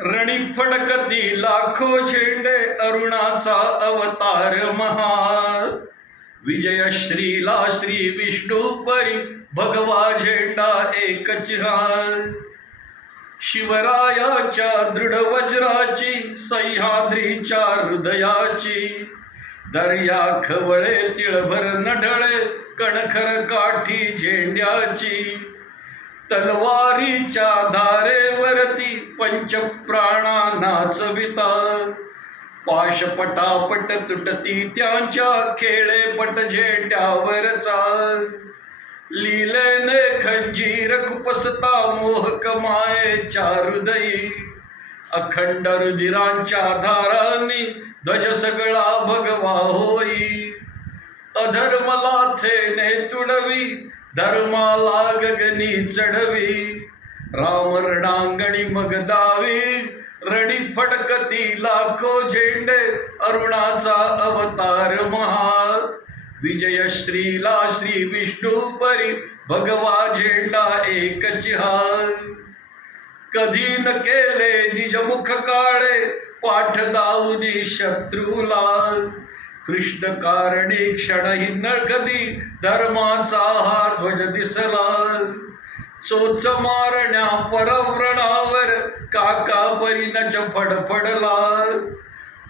रणी फडकती लाखो झेंडे अरुणाचा अवतार महा. विजय श्रीला श्री विष्णू परी भगवा झेंडा एकच हा. शिवरायाच्या दृढ वज्राची सह्याद्रीच्या हृदयाची दर्या खवळे तिळभर नढळे कणखर काठी झेंड्याची. तलवारीच्या धारेवरती पंचप्राणा नाचविता पाशपटापट तुटती त्यांच्या खेळेपट झेंड्यावरचा. लीलेने खंजीर खुपसता मोहक मायेच्या हृदयी अखंड रुधिरांच्या धारांनी ध्वज सगळा भगवा होई. अधर्मला थेने तुडवी धर्माला गगनी चढवी राम रणांगणी मग दावी. रणी फडकती लाखो झेंडे अरुणाचा अवतार महा. विजय श्रीला श्री विष्णू परी भगवा झेंडा एकच हा. कधी न केले निज मुख काळे पाठ दाऊदी शत्रूला. कृष्ण कारणी क्षणही न कधी धर्माचा हा ध्वज दिसला. चोच मारण्या परव्रणावर काका परीनच फडफडला.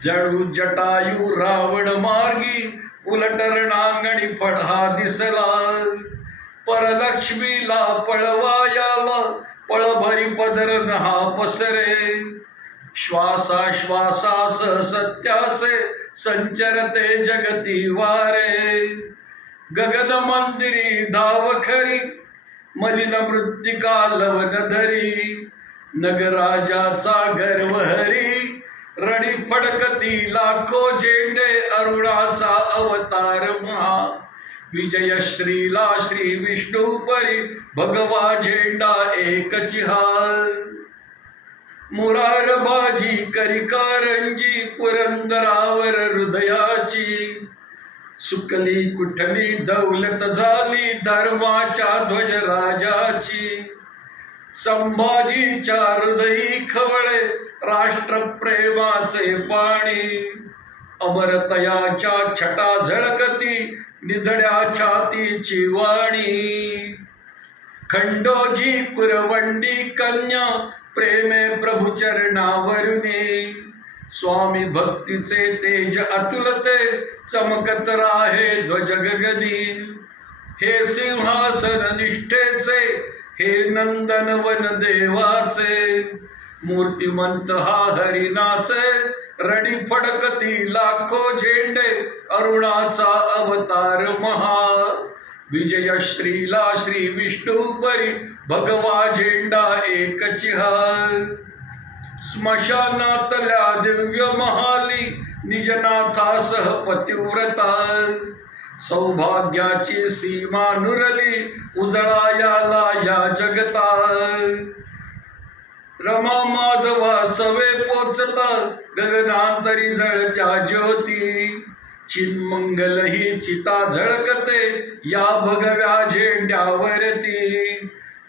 जळू जटायू रावण मार्गी उलट रणांगणी फडहा दिसला. परलक्ष्मीला पळवायाला पळभरी पदर हा पसरे. श्वासाश्वासास सत्याचे संचरते जगती वारे. गगन मंदिरी धाव खरी मलिन मृत्तिका लवन धरी. नगराजाचा गर्व हरी रणी फडकती लाखो झेंडे अरुणाचा अवतार महा. विजय श्रीला श्री विष्णू परी भगवा झेंडा एकच हा. मुरारबाजी करी कारंजी पुरंदरावर हृदयाची. सुकली कुठली दौलत झाली धर्माच्या ध्वजराजाची. संभाजीच्या हृदयी खवळे राष्ट्रप्रेमाचे पाणी. अमरतयाच्या छटा झळकती निधड्या छातीची वाणी. खंडोजी पुरवंडी कन्या प्रेमे प्रभू चरणावरुनी. स्वामी भक्तीचे तेज अतुलते चमकत राहे ध्वज गगनी. हे सिंहासन निष्ठेचे हे नंदनवन देवाचे. मूर्तिमंत हा हरिनाचे रणी फडकती लाखो झेंडे अरुणाचा अवतार महा. विजय श्रीला श्री विष्णू परी भगवा झेंडा एकच हा. स्मशानातल्या दिव्य महाली निजनाथासह पतिव्रता. सौभाग्याची सीमा नुरली उजळायाला या जगता. रमा माधवा सवे पोचता गगनांतरी जळत्या ज्योती. चिन्मंगल ही चिता झळकते या भगव्या झेंड्यावरती.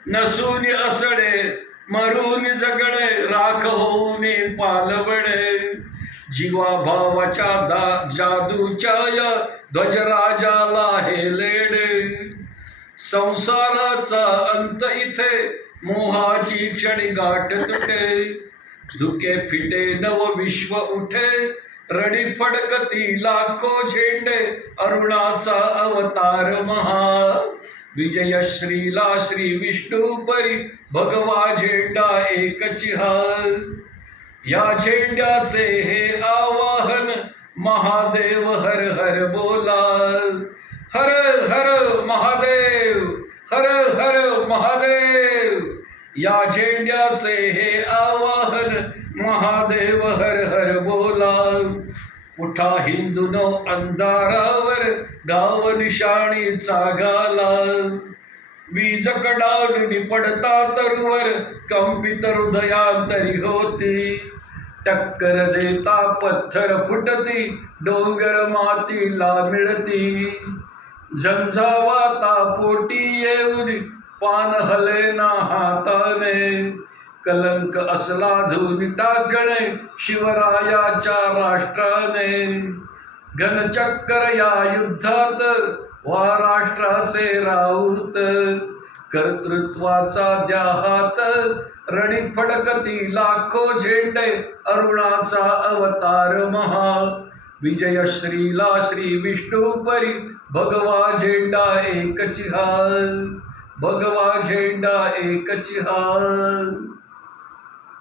नसून असणे मरून जगणे राख होऊन पालवणे. जीवा भावाच्या जादूच्या या ध्वजराजाला हे लेणे. संसाराचा अंत इथे मोहाची क्षणी गाठ तुटे. धुके फिटे नव विश्व उठे रणी फडकती लाखो झेंडे अरुणाचा अवतार महा. विजय श्रीला श्री विष्णू परी भगवा झेंडा एकच हा. या झेंड्याचे हे आवाहन महादेव हर हर बोला. हर हर महादेव हर हर महादेव. या झेंड्याचे हे आवाहन महादेव हर हर बोला. उठा हिंदूनो अंधारावर गाव निशाणीचा घाला. वीज कडाडून पडता तरुवर कंपित हृदयांतरी होती. टक्कर देता पत्थर फुटती डोंगर मातीला मिळती. झंझावाता पोटी येऊन पान हलेना हाताने. कलंक असला धुनी टाकणे शिवरायाच्या राष्ट्राने. घनचक्कर या युद्धात वा राष्ट्राचे राऊत, कर्तृत्वाचा द्या हात रणी फडकती लाखो झेंडे अरुणाचा अवतार महा. विजयश्रीला श्री विष्णू परी भगवा झेंडा एकची हाल, भगवा झेंडा एकची हाल.